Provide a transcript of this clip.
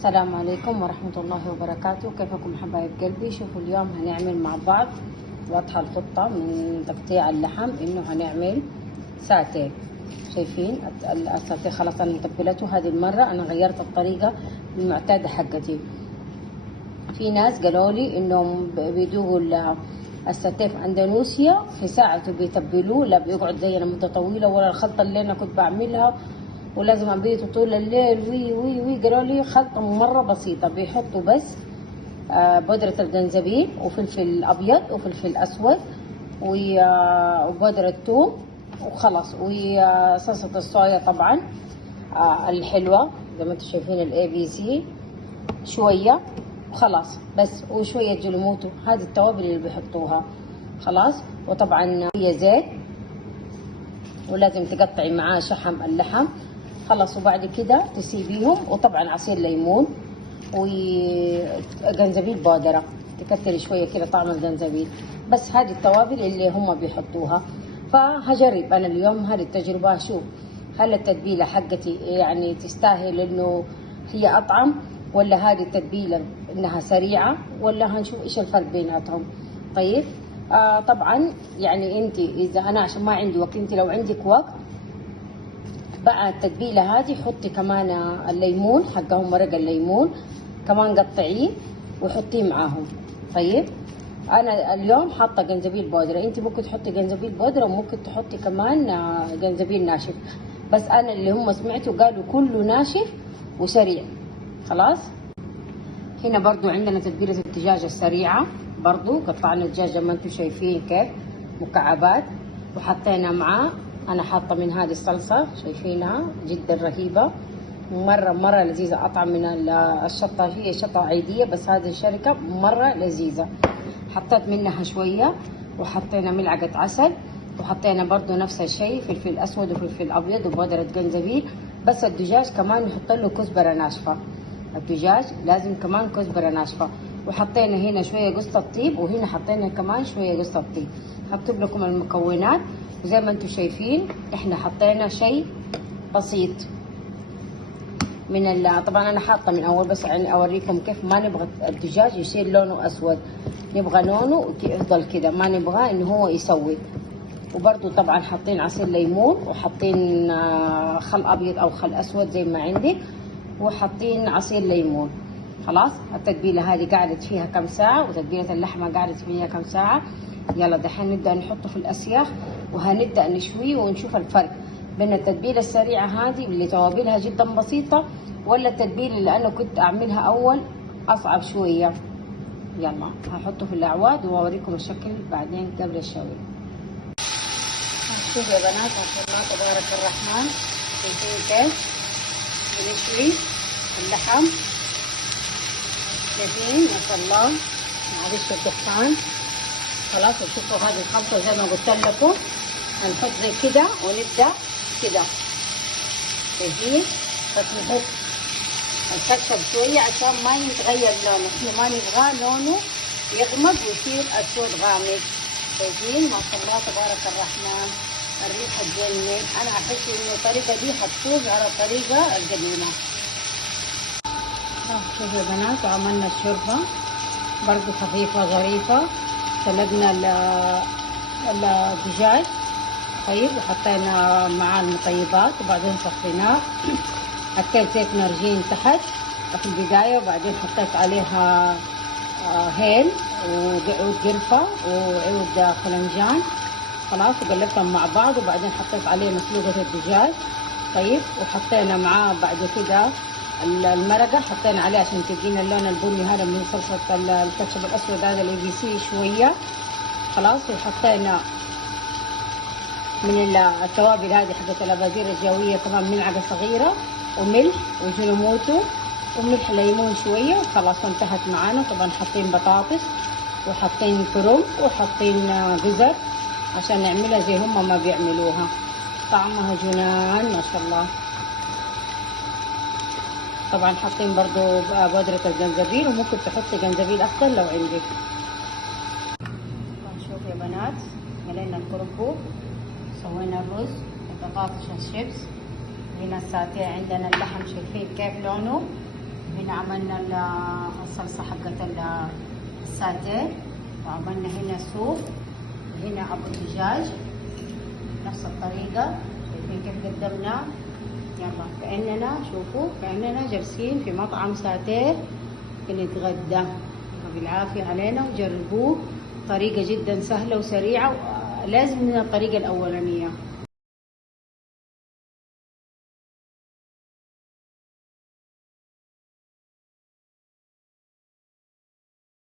السلام عليكم ورحمة الله وبركاته. كيفكم حبايب قلبي؟ شوفوا اليوم هنعمل مع بعض واضحة الخطة من تقطيع اللحم، انه هنعمل ساتيه. شايفين الساتيه خلاص انا متبلته. هذه المرة انا غيرت الطريقة المعتادة حقتي. في ناس قالوا لي انهم بيدوقوا الساتيه في اندونيسيا في ساعته بيتبلوه، لا بيقعد زينا مدة طويلة، ولا الخلطة اللي انا كنت بعملها ولازم ابيته طول الليل وي وي وي. قالوا لي خلطه مره بسيطه، بيحطوا بس بودره الجنزبيل وفلفل ابيض وفلفل اسود وبودره ثوم وخلاص، وصلصه الصويا طبعا الحلوه زي ما انتم شايفين الاي بي سي شويه وخلاص بس، وشويه جلوموتو. هذه التوابل اللي بيحطوها خلاص. وطبعا هي زيت، ولازم تقطعي معاه شحم اللحم خلاص. وبعد كده تسيبيهم، وطبعا عصير ليمون وجنزبيل بودرة، تكتري شويه كده طعم الجنزبيل. بس هذه التوابل اللي هم بيحطوها. فهجرب انا اليوم هذه التجربه، اشوف هل التتبيله حقتي يعني تستاهل انه هي اطعم، ولا هذه التتبيله انها سريعه، ولا هنشوف ايش الفرق بيناتهم. طيب طبعا يعني انت اذا انا عشان ما عندي وقت، انت لو عندك وقت بقى التتبيله هذه حطي كمان الليمون حقهم، مرق الليمون كمان قطعيه وحطيه معاهم. طيب انا اليوم حاطه جنزبيل بودره، انت ممكن تحطي جنزبيل بودره وممكن تحطي كمان جنزبيل ناشف، بس انا اللي هم سمعتوا قالوا كله ناشف وسريع خلاص. هنا برضو عندنا تتبيله الدجاج السريعه، برضو قطعنا الدجاج زي ما انتم شايفين كيف مكعبات، وحطينا معاه انا حاطه من هذه الصلصه شايفينها جدا رهيبه، مره لذيذه، اطعم من الشطه. هي شطه عاديه بس هذه الشركه مره لذيذه. حطيت منها شويه، وحطينا ملعقه عسل، وحطينا برضو نفس الشيء فلفل اسود وفلفل ابيض وبودره جنزبيل. بس الدجاج كمان نحط له كزبره ناشفه، الدجاج لازم كمان كزبره ناشفه. وحطينا هنا شويه جوز الطيب، وهنا حطينا كمان شويه جوز الطيب. هكتب لكم المكونات، وزي ما انتم شايفين احنا حطينا شيء بسيط من طبعا انا حاطه من اول، بس يعني اوريكم كيف ما نبغى الدجاج يصير لونه اسود، نبغى لونه يفضل كده، ما نبغى انه هو يسود. وبرده طبعا حاطين عصير ليمون، وحاطين خل ابيض او خل اسود زي ما عندك، وحاطين عصير ليمون. خلاص التتبيله هذه قعدت فيها كم ساعه، وتتبيله اللحمه قعدت فيها كم ساعه. يلا دحين نبدا نحطه في الاسياخ، وهنبدا نشويه ونشوف الفرق بين التتبيله السريعه هذه اللي توابلها جدا بسيطه، ولا التتبيله اللي انا كنت اعملها اول اصعب شويه. يلا هحطه في الاعواد واوريكم الشكل بعدين قبل الشوي. شوفوا يا بنات ما شاء الله تبارك الرحمن، شايفين كيف بنشوي اللحم، شايفين ما شاء الله معلش الدخان خلاص. وشوفوا هذه الخلطه زي ما قلت لكم هنحط زي كده ونبدا كده، شايفين؟ بس نحط نكشف شويه عشان ما يتغير لونه، احنا ما نبغاه لونه يغمق ويصير اسود غامق. شايفين ما شاء الله تبارك الرحمن الريحه تجنن. انا احس انه الطريقه دي حتفوز على الطريقه القديمه. شوفوا يا بنات عملنا الشوربه برضو خفيفه ظريفه. سلقنا الدجاج طيب، وحطينا معاه المطيبات، وبعدين صفيناه. حطيت زيت نرجين تحت في البدايه، وبعدين حطيت عليها هيل وعود قرفه وعود خلنجان خلاص، وقلبتهم مع بعض. وبعدين حطيت عليه مسلوقه الدجاج طيب، وحطينا معاه بعد كده المرقه، حطينا عليه عشان تدينا اللون البني هذا من صلصه الكاتشب الاسود هذا الاي بي سي شويه خلاص. وحطينا من التوابل هذه حقت الاباذير الجويه كمان ملعقه صغيره، وملح وجلوموتو وملح ليمون شويه، وخلاص انتهت معانا. طبعا حاطين بطاطس وحاطين كرنب وحاطين جزر عشان نعملها زي هم ما بيعملوها، طعمها جنان ما شاء الله. طبعا حاطين برضو بودرة الجنزبيل، وممكن تحطي جنزبيل اخضر لو عندك. شوفوا يا بنات ملينا الكرنب، سوينا الرز وبطاطس الشيبس، هنا الساتيه عندنا اللحم، شايفين كيف لونه هنا عملنا الصلصة حقت الساتيه، وعملنا هنا سوب، هنا أبو دجاج نفس الطريقة. شايفين كيف قدمناه؟ يلا كأننا شوفوا كأننا جالسين في مطعم ساتيه بنتغدى. بالعافية علينا وجربوه، طريقة جدا سهلة وسريعة، لازم من الطريقة الأولانية.